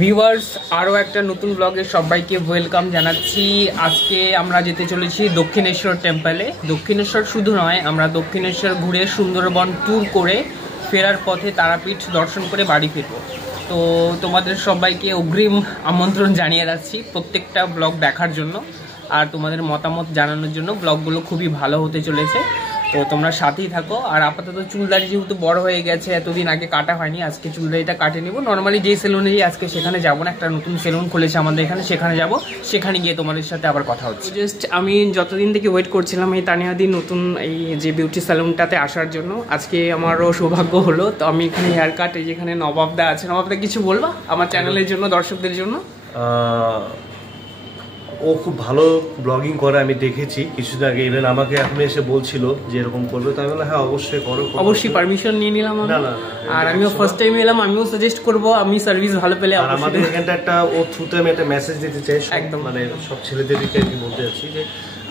Viewers আরও একটা নতুন ব্লগে সবাইকে ওয়েলকাম জানাচ্ছি। আজকে আমরা যেতে চলেছি দক্ষিণেশ্বর টেম্পলে। দক্ষিণেশ্বর শুধু নয়, আমরা দক্ষিণেশ্বর ঘুরে সুন্দরবন ট্যুর করে ফেরার পথে তারাপীঠ দর্শন করে বাড়ি ফিরবো। তো তোমাদের সবাইকে অগ্রিম আমন্ত্রণ জানিয়ে রাখছি প্রত্যেকটা ব্লগ দেখার জন্য আর তোমাদের মতামত জানানোর জন্য। ব্লগগুলো খুবই ভালো হতে চলেছে, তো তোমরা সাথেই থাকো। আর আপাতত চুলদাড়ি যেহেতু বড় হয়ে গেছে, এতদিন আগে কাটা হয়নি, আজকে চুলদাড়িটা কাটে নেবো। নর্মালি যেই সেলুনে যাই আজকে সেখানে যাবো না, একটা নতুন সেলুন খুলেছে আমাদের এখানে, সেখানে যাব। সেখানে গিয়ে তোমাদের সাথে আবার কথা হচ্ছে। জাস্ট আমি যতদিন থেকে ওয়েট করছিলাম এই তানিয়াদি নতুন এই যে বিউটি সেলুনটাতে আসার জন্য, আজকে আমারও সৌভাগ্য হলো। তো আমি এখানে হেয়ার কাট, এই যেখানে নবাবদা আছে। নবাবদা কিছু বলবা আমার চ্যানেলের জন্য, দর্শকদের জন্য? ও খুব ভালো ব্লগিং করে, আমি দেখেছি কিছুদিন আগে। ইভেন আমাকে এখন এসে বলছিল যে এরকম করবে, তো আমি বললাম হ্যাঁ অবশ্যই করো। অবশ্যই পারমিশন নিয়ে নিলাম আমি। আর আমিও ফার্স্ট টাইম এলাম, আমিও সাজেস্ট করব, আমি সার্ভিস ভালো পেলে। আর আমাদের এখানটা একটা ও থ্রুতে আমি একটা মেসেজ দিতে চাই একদম, মানে সব ছেলেদেরকে আমি বলতে চাচ্ছি যে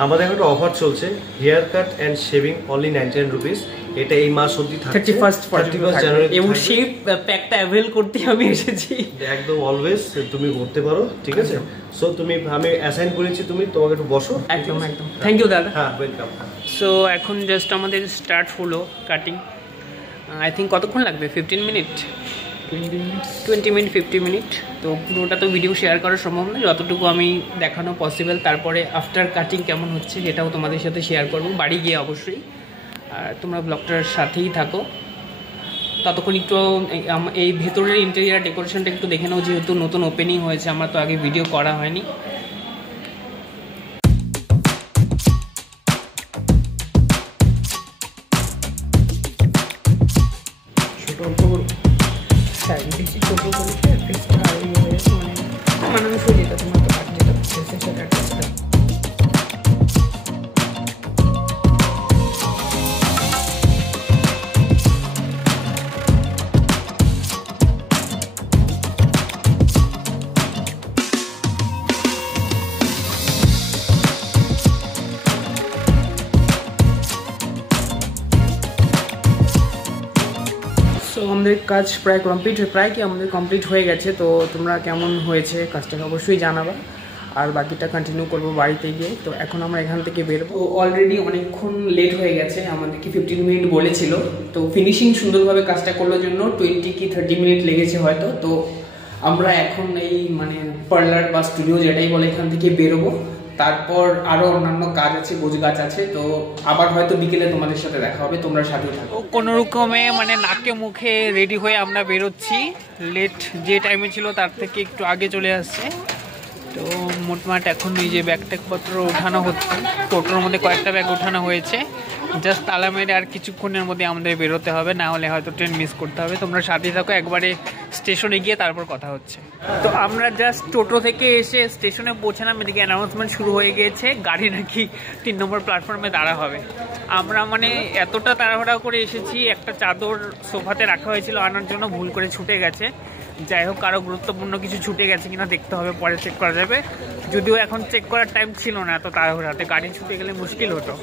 আমাদের একটা অফার চলছে, hair cut and shaving only 99 rupees. এটা এই মাস অবধি থাকছে, 31 জানুয়ারি, এবং সেই প্যাকটা অ্যাভেল করতে আমি এসেছি। একদম অলওয়েজ তুমি করতে পারো, ঠিক আছে? সো তুমি, আমি অ্যাসাইন করেছি, তুমি তোমাকে একটু বসো। একদম একদম, থ্যাংক ইউ দাদা। হ্যাঁ, ওয়েলকাম। সো এখন জাস্ট আমাদের স্টার্ট হলো কাটিং। আই থিঙ্ক কতক্ষণ লাগবে? 15 মিনিট, 20 মিনিট, 50 মিনিট। তো পুরোটা তো ভিডিও শেয়ার করা সম্ভব নয়, যতটুকু আমি দেখানো পসিবল। তারপরে আফটার কাটিং কেমন হচ্ছে সেটাও তোমাদের সাথে শেয়ার করবো বাড়ি গিয়ে অবশ্যই। আর তোমরা ব্লগটার সাথেই থাকো। ততক্ষণ একটু এই ভেতরের ইন্টেরিয়ার ডেকোরেশনটা একটু দেখে নাও, যেহেতু নতুন ওপেনিং হয়েছে, আমার তো আগে ভিডিও করা হয়নি। আমাদের কাজ প্রায় কমপ্লিট হয়ে গেছে। তো তোমরা কেমন হয়েছে কাজটাকে অবশ্যই জানাবা, আর বাকিটা কন্টিনিউ করবো বাড়িতে গিয়ে। তো এখন আমরা এখান থেকে বেরোবো। অলরেডি অনেকক্ষণ লেট হয়ে গেছে, আমাদেরকে 15 মিনিট বলেছিল। তো ফিনিশিং সুন্দরভাবে কাজটা করলোর জন্য 20 কি 30 মিনিট লেগেছে হয়তো। তো আমরা এখন এই মানে পার্লার বা স্টুডিও যেটাই বলে, এখান থেকে বেরোবো। তারপর আরো অন্যান্য কাজ আছে, গোছ গাছ আছে। তো আবার হয়তো বিকেলে তোমাদের সাথে দেখা হবে, তোমরা সাথে থাকো। কোনো রকমে মানে নাকে মুখে রেডি হয়ে আমরা বেরোচ্ছি। লেট যে টাইমে ছিল তার থেকে একটু আগে চলে আসছে। তো মোটমাট এখন এই যে ব্যাগট্যাগপত্র ওঠানো হচ্ছে, টোটোর মধ্যে কয়েকটা ব্যাগ ওঠানো হয়েছে। জাস্ট তালা মেরে আর কিছুক্ষণের মধ্যে আমাদের বেরোতে হবে, না হলে হয়তো ট্রেন মিস করতে হবে। তোমরা সাথে থাকো, একবারে স্টেশনে গিয়ে তারপর কথা হচ্ছে। তো আমরা জাস্ট টোটো থেকে এসে স্টেশনে পৌঁছালাম, এদিকে অ্যানাউন্সমেন্ট শুরু হয়ে গিয়েছে, গাড়ি নাকি 3 নম্বর প্ল্যাটফর্মে দাঁড়া হবে। আমরা মানে এতটা তাড়াহুড়া করে এসেছি, একটা চাদর সোফাতে রাখা হয়েছিল আনার জন্য, ভুল করে ছুটে গেছে। যাই হোক, আরও গুরুত্বপূর্ণ কিছু ছুটে গেছে কিনা দেখতে হবে, পরে চেক করা যাবে। যদিও এখন চেক করার টাইম ছিল না, এত তাড়াহুড়াতে গাড়ি ছুটে গেলে মুশকিল হতো।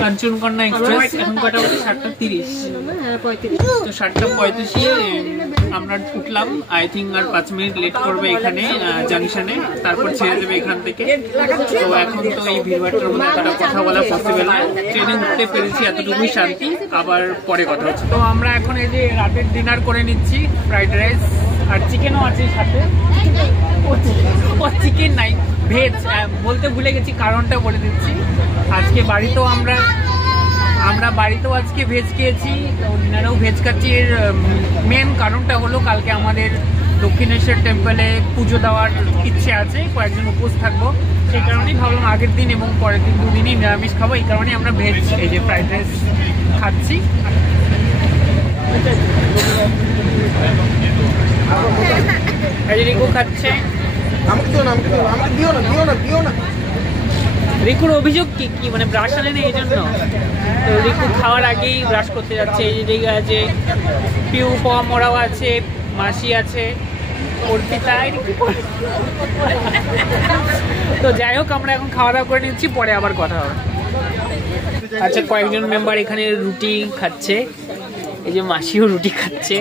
কাঞ্চনকন্যা এক্সপ্রেস এখন কটা বাজে? 7:30। তো 7:35 আমরা উঠলাম। আই থিঙ্ক আর 5 মিনিট লেট করবে এখানে জাংশনে, তারপর ছেড়ে দেবে এখান থেকে। তো এখন তো এই ভিড়ভাট্টার মধ্যে একটা কথা বলা পসিবল না। ট্রেনে উঠতে পেরেছি, এতটুকুই শান্তি। আবার পরে কথা হচ্ছে। তো আমরা এখন এই যে রাতের ডিনার করে নিচ্ছি, ফ্রাইড রাইস আর চিকেনও আছে সাথে। ও চিকেন নাই, ভেজ। বলতে ভুলে গেছি, কারণটা বলে দিচ্ছি। আজকে বাড়িতেও আমরা বাড়িতেও আজকে ভেজ খেয়েছি, ডিনারেও ভেজ খাচ্ছি। এর মেন কারণটা হলো কালকে আমাদের দক্ষিণেশ্বর টেম্পলে পুজো দেওয়ার ইচ্ছে আছে, কয়েকজন উপোস থাকবো। সেই কারণেই ভাবলাম আগের দিন এবং পরের দিন দুদিনই নিরামিষ খাবো। এই কারণেই আমরা ভেজ এই যে ফ্রাইড রাইস খাচ্ছি। রিকু খাচ্ছে। রিকুর অভিযোগ কি মানে ব্রাশ আনে না এই জন্য। তো রিকু খাওয়ার আগেই ব্রাশ করতে যাচ্ছে। এই দিকে আছে পিউ, পম, ওরাও আছে, মাসি আছে, অর্পিতায়। তো যাই হোক, আমরা এখন খাওয়া দাওয়া করে নিচ্ছি, পরে আবার কথা হবে। আচ্ছা, কয়েকজন মেম্বার এখানে রুটি খাচ্ছে। এই যে মাসিও রুটি খাচ্ছে,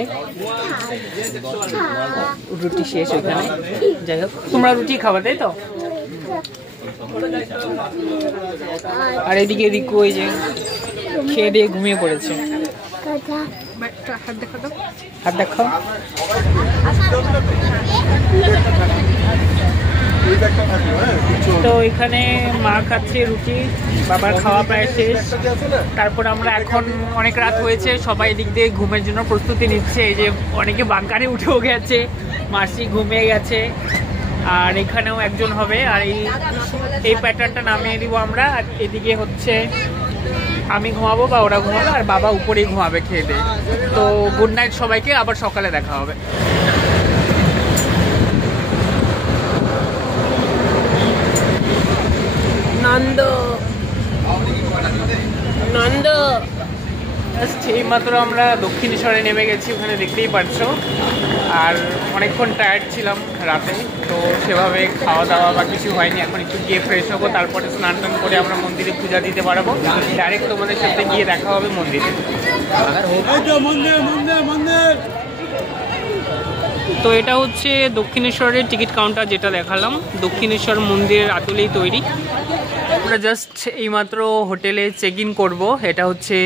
রুটি শেষ ওইখানে। যাই হোক, তোমরা রুটি খাবা তাই তো? আর এদিকে এদিকে ওই যে খেয়ে দিয়ে ঘুমিয়ে পড়েছে। হাত দেখো। তো এখানে মা খাচ্ছে রুটি, বাবার খাওয়া প্রায় শেষ। তারপর আমরা এখন অনেক রাত হয়েছে, সবাই এদিক দিয়ে ঘুমের জন্য প্রস্তুতি নিচ্ছে। এই যে অনেকে বাঙ্কারে উঠেও গেছে, মাসি ঘুমিয়ে গেছে, আর এখানেও একজন হবে। আর এই প্যাটার্নটা নামিয়ে দিব আমরা। আর এদিকে হচ্ছে আমি ঘুমাবো বা ওরা ঘুমাবে, আর বাবা উপরেই ঘুমাবে খেয়ে দিয়ে। তো গুড নাইট সবাইকে, আবার সকালে দেখা হবে। নন্দ নন্দ এইমাত্র আমরা দক্ষিণেশ্বরে নেমে গেছি, ওখানে দেখতেই পারছো। আর অনেকক্ষণ টায়ার্ড ছিলাম রাতে, তো সেভাবে খাওয়া দাওয়া বা কিছু হয়নি। এখন একটু গিয়ে ফ্রেশ হবো, তারপরে স্নান টান করে আমরা মন্দিরে পূজা দিতে পারবো। ডাইরেক্ট তোমাদের সাথে গিয়ে দেখা হবে মন্দিরে। তো এটা হচ্ছে দক্ষিণেশ্বরের টিকিট কাউন্টার, যেটা দেখালাম। দক্ষিণেশ্বর মন্দিরের আতুলেই তৈরি। আমরা জাস্ট এইমাত্র হোটেলে চেক ইন করবো। এটা হচ্ছে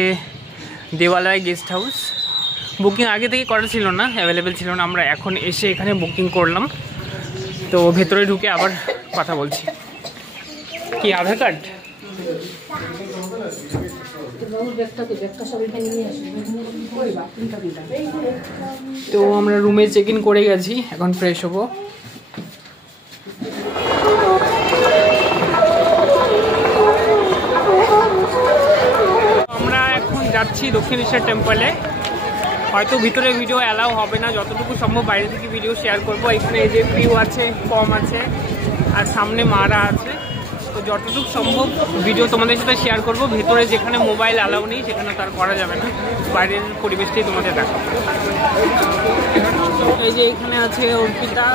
দেওয়ালয় গেস্ট হাউস। বুকিং আগে থেকে করা ছিল না, অ্যাভেলেবেল ছিল না। আমরা এখন এসে এখানে বুকিং করলাম। তো ভেতরে ঢুকে আবার কথা বলছি। কি আধার কার্ড? তো আমরা রুমে চেক ইন করে গেছি, এখন ফ্রেশ হবো। আমরা এখন যাচ্ছি দক্ষিণেশ্বর টেম্পলে। হয়তো ভিতরে ভিডিও অ্যালাউ হবে না, যতটুকু সম্ভব বাইরে থেকে ভিডিও শেয়ার করবো। এখানে এই যে ভিউ আছে, কম আছে, আর সামনে মারা আছে। তো যতটুকু সম্ভব ভিডিও তোমাদের সাথে শেয়ার করবো। ভেতরে যেখানে মোবাইল অ্যালাউ নেই সেখানে তার করা যাবে না, বাইরের পরিবেশটাই তোমাদের দেখাবো। এই যে এখানে আছে অর্পিতা,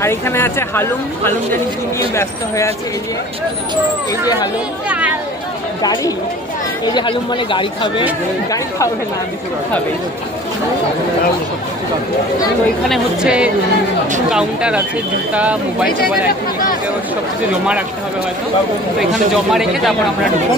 আর এখানে আছে হালুম। হালুম জানি কি নিয়ে ব্যস্ত হয়ে আছে। এই যে হালুম গাড়ি, এই যে হালুম মানে গাড়ি খাবে, গাড়ি খাবে না খাবে। তো এখানে হচ্ছে কাউন্টার আছে, জুতা, মোবাইল টোবাইল সব কিছু জমা রাখতে হবে হয়তো। তো এখানে জমা রেখে তারপর আমরা ঢুকবো।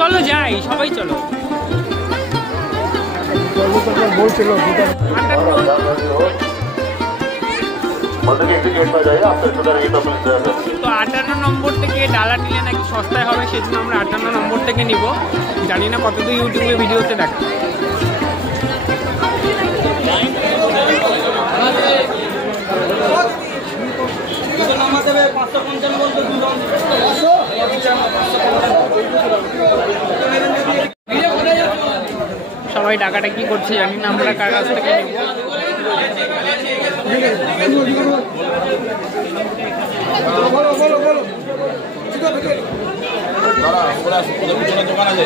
চলো যাই, সবাই চলো। তো 58 নম্বর থেকে ডালা নিলে নাকি সস্তায় হবে, সেজন্য আমরা 58 নম্বর থেকে নিব। জানি না কতদূর ইউটিউবে ভিডিওতে দেখা। সবাই ডাকাডাকি করছে, জানি না আমরা কার কাছ থেকে নেব।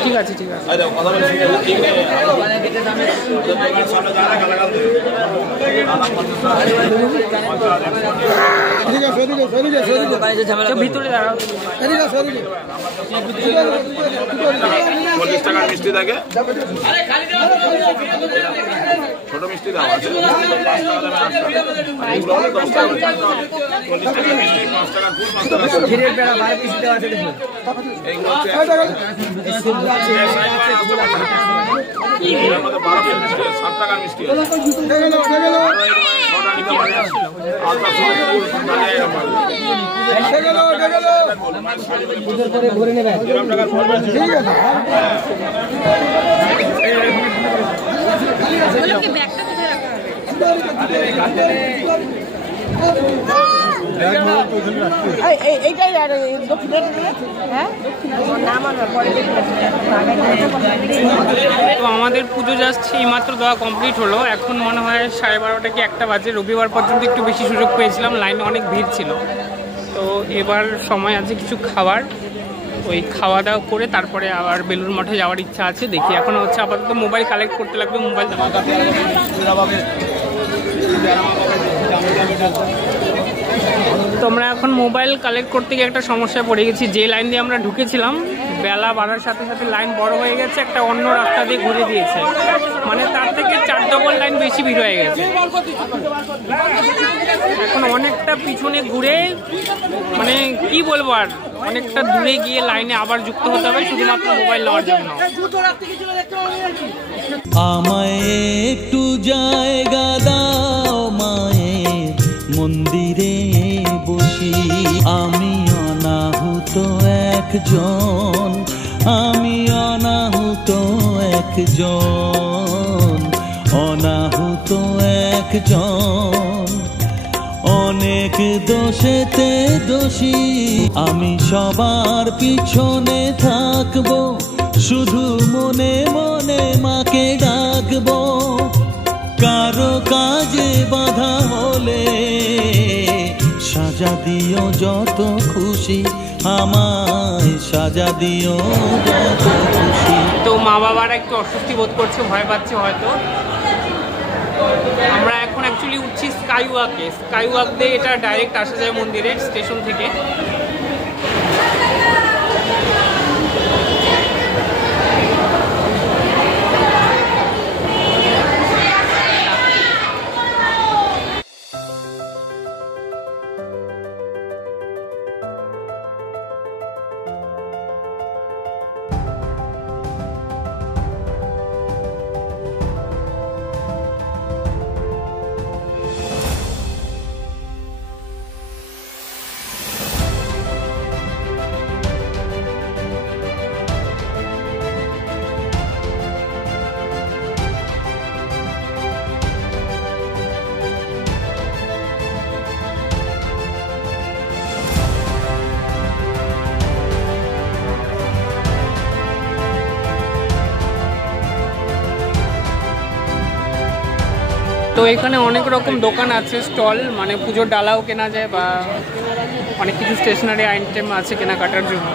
ঠিক আছে ঠিক আছে। ভিতরে দাঁড়াও। 40 টাকার মিষ্টি থাকে, ছোট মিষ্টি দেওয়া আছে, 5 টাকা দামে 8 টাকা, আর এইগুলো হলে 10 টাকা। 40 টাকার মিষ্টি 5 টাকা ফুল, 5 টাকা ঘিরের বেড়া 12 পিস দেওয়া আছে। দেখুন এইগুলো হচ্ছে 7 টাকার মিষ্টি, এইটাই আর দক্ষিণের হ্যাঁ তো আমাদের পুজো জাস্ট এইমাত্র দেওয়া কমপ্লিট হলো। এখন মনে হয় 12:30 কি 1টা বাজে। রবিবার পর্যন্ত একটু বেশি সুযোগ পেয়েছিলাম, লাইনে অনেক ভিড় ছিল। তো এবার সময় আছে কিছু খাবার, ওই খাওয়া দাওয়া করে তারপরে আবার বেলুড় মঠে যাওয়ার ইচ্ছা আছে। দেখি এখন হচ্ছে আপাতত মোবাইল কালেক্ট করতে লাগবে। মোবাইল তোমরা এখন মোবাইল কালেক্ট করতে গিয়ে একটা সমস্যায় পড়ে গেছি। যে লাইন দিয়ে আমরা ঢুকেছিলাম বেলা বাড়ার সাথে সাথে লাইন বড় হয়ে গেছে, একটা অন্য রাস্তা দিয়ে ঘুরে দিয়েছে, মানে তার থেকে 4 ডবল লাইন বেশি ভিড় হয়ে গেছে। এখন অনেকটা পিছনে ঘুরে, মানে কি বলবো, আর অনেকটা দূরে গিয়ে লাইনে আবার যুক্ত হতে হবে শুধুমাত্র মোবাইল নেওয়ার জন্য। আমায় একটু জায়গা দাও মায়ের মন্দিরে বসি, আমি অনাহুত একজন, আমি অনাহুত একজন, অনাহুত একজন, অনেক দোষেতে দোষী, আমি সবার পিছনে থাকবো, শুধু মনে মনে মাকে ডাকবো, কারো কাজে বাধা হলে সাজা দিও যত খুশি, আমায় সাজা দিও যত খুশি। তো মা বাবারা একটু অস্বস্তি বোধ করছে, ভয় পাচ্ছে হয়তো। আমরা এখন অ্যাকচুয়ালি উঠছি স্কাই ওয়াকে। স্কাই ওয়াক দিয়ে এটা ডাইরেক্ট আসা যায় মন্দিরের স্টেশন থেকে। তো এখানে অনেক রকম দোকান আছে, স্টল, মানে পুজোর ডালাও কেনা যায় বা অনেক কিছু স্টেশনারি আইটেম আছে কেনাকাটার জন্য।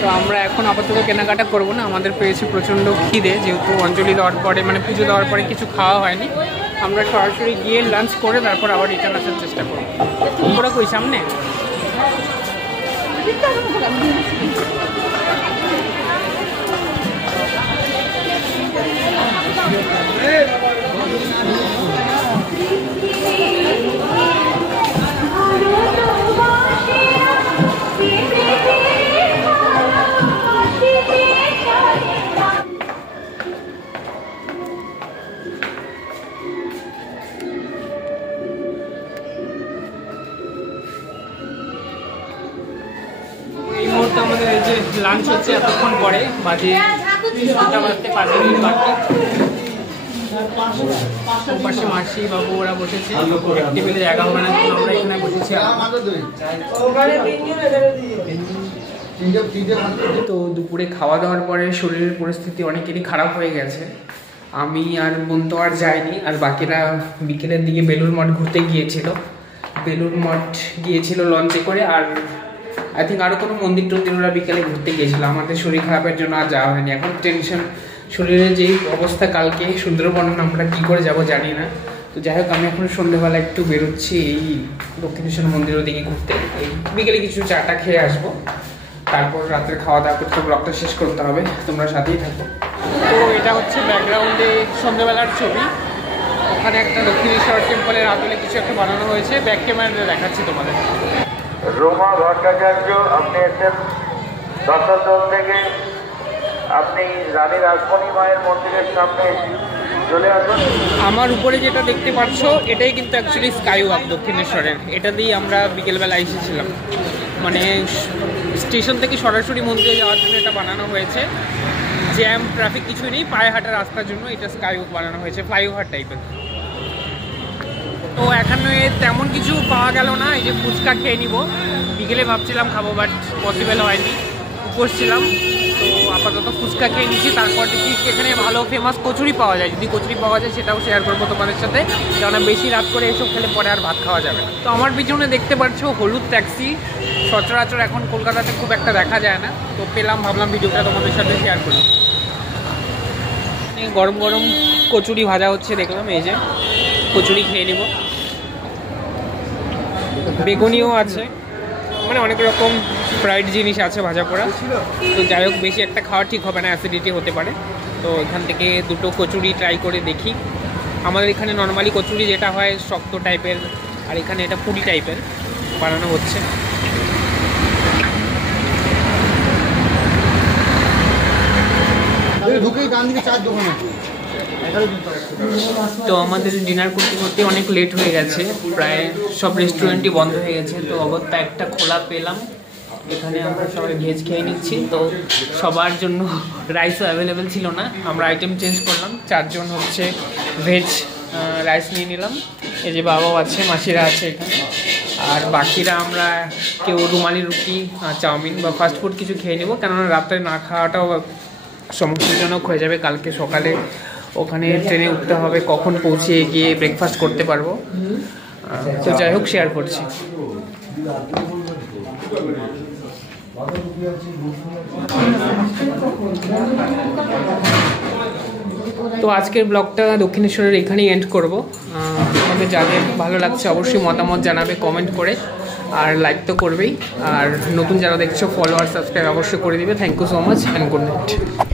তো আমরা এখন আপাতত কেনাকাটা করবো না, আমাদের পেয়েছে প্রচণ্ড খিদে, যেহেতু অঞ্জলি দেওয়ার পরে মানে পুজো দেওয়ার পরে কিছু খাওয়া হয়নি। আমরা সরাসরি গিয়ে লাঞ্চ করে তারপর আবার রিটার্ন আসার চেষ্টা করবো। ওরা কই সামনে? এই মুহূর্তে আমাদের এই যে লাঞ্চ হচ্ছে এতক্ষণ পরে, বাজে 2টা বাজতে 5 মিনিট বাকি। পাশে মাসি বাবু ওরা বসেছে, টেবিলে জায়গা হবে না, আমরা এখানে বসেছি। তো দুপুরে খাওয়া দাওয়ার পরে শরীরের পরিস্থিতি অনেকেরই খারাপ হয়ে গেছে। আমি আর বোন তো আর যাইনি, আর বাকিরা বিকেলের দিকে বেলুড় মঠ ঘুরতে গিয়েছিল। বেলুড় মঠ গিয়েছিল লঞ্চে করে, আর আই থিঙ্ক আরও কোনো মন্দির টন্দির ওরা বিকেলে ঘুরতে গিয়েছিল। আমাদের শরীর খারাপের জন্য আর যাওয়া হয়নি। এখন টেনশন, শরীরের যেই অবস্থা, কালকে সুন্দরবন আমরা কী করে যাব জানি না। তো যাই হোক, আমি এখন সন্ধ্যেবেলা একটু বেরোচ্ছি এই দক্ষিণেশ্বর মন্দিরের দিকে ঘুরতে। এই বিকেলে কিছু চাটা খেয়ে আসবো, তারপর রাত্রে খাওয়া দাওয়া করতে ব্লগটা শেষ করতে হবে। তোমরা সাথেই থাকো। তো এটা হচ্ছে ব্যাকগ্রাউন্ডে সন্ধ্যেবেলার ছবি। ওখানে একটা দক্ষিণেশ্বর টেম্পলের আদলে কিছু একটা বানানো হয়েছে, ব্যাক ক্যামেরা দেখাচ্ছি তোমাদের। রোমা ভট্টাচার্য, আপনি এসেছেন দশাচল থেকে, আপনি রানী রাসমণি মায়ের মন্দিরের সামনে চলে আসুন। আমার উপরে যেটা দেখতে পাচ্ছ এটাই কিন্তু অ্যাকচুয়ালি স্কাই ওয়াক দক্ষিণেশ্বরের। এটা দিয়ে আমরা বিকেলবেলা এসেছিলাম, মানে স্টেশন থেকে সরাসরি মন্দিরে যাওয়ার জন্য এটা বানানো হয়েছে। জ্যাম ট্রাফিক কিছুই নেই, পায়ে হাঁটার রাস্তার জন্য এটা স্কাই ওয়াক বানানো হয়েছে, ফ্লাইওভার টাইপের। তো এখানে তেমন কিছু পাওয়া গেল না, এই যে ফুচকা খেয়ে নিব। বিকেলে ভাবছিলাম খাবো, বাট পসিবল হয়নি, উপোস ছিলাম। তো আপাতত ফুচকা খেয়ে নিচ্ছি। তারপর দেখি এখানে ভালো ফেমাস কচুরি পাওয়া যায়, যদি কচুরি পাওয়া যায় সেটাও শেয়ার করবো তোমাদের সাথে, কেননা বেশি রাত করে এসব খেলে পরে আর ভাত খাওয়া যাবে না। তো আমার পিছনে দেখতে পাচ্ছ হলুদ ট্যাক্সি, সচরাচর এখন কলকাতাতে খুব একটা দেখা যায় না। তো পেলাম, ভাবলাম ভিডিওটা তোমাদের সাথে শেয়ার করি। গরম গরম কচুরি ভাজা হচ্ছে দেখলাম, এই যে কচুরি খেয়ে নিব। বেগুনিও আছে, মানে অনেক রকম ফ্রাইড জিনিস আছে ভাজা পোড়া। তো যাই হোক, বেশি একটা খাওয়া ঠিক হবে না, অ্যাসিডিটি হতে পারে। তো এখান থেকে দুটো কচুরি ট্রাই করে দেখি। আমাদের এখানে নর্মালি কচুরি যেটা হয় শক্ত টাইপের, আর এখানে এটা পুরি টাইপের বানানো হচ্ছে। তো আমাদের ডিনার করতে করতে অনেক লেট হয়ে গেছে, প্রায় সব রেস্টুরেন্টই বন্ধ হয়ে গেছে। তো অগত্যা একটা খোলা পেলাম, এখানে আমরা সবাই ভেজ খেয়ে নিচ্ছি। তো সবার জন্য রাইসও অ্যাভেলেবেল ছিল না, আমরা আইটেম চেঞ্জ করলাম। 4 জন হচ্ছে ভেজ রাইস নিয়ে নিলাম। এই যে বাবাও আছে, মাসিরা আছে এখানে, আর বাকিরা আমরা কেউ রুমালি রুটি, চাউমিন বা ফাস্টফুড কিছু খেয়ে নেবো, কেননা রাত্রে না খাওয়াটাও সমস্যাজনক হয়ে যাবে। কালকে সকালে ওখানে ট্রেনে উঠতে হবে, কখন পৌঁছে গিয়ে ব্রেকফাস্ট করতে পারবো। তো যাই হোক, শেয়ার করছি। তো আজকের ব্লগটা দক্ষিণেশ্বরের এখানেই এন্ড করবো। আমাদের যাদের ভালো লাগছে অবশ্যই মতামত জানাবে কমেন্ট করে, আর লাইক তো করবেই। আর নতুন যারা দেখছো ফলো আর সাবস্ক্রাইব অবশ্যই করে দিবে। Thank you so much and good night.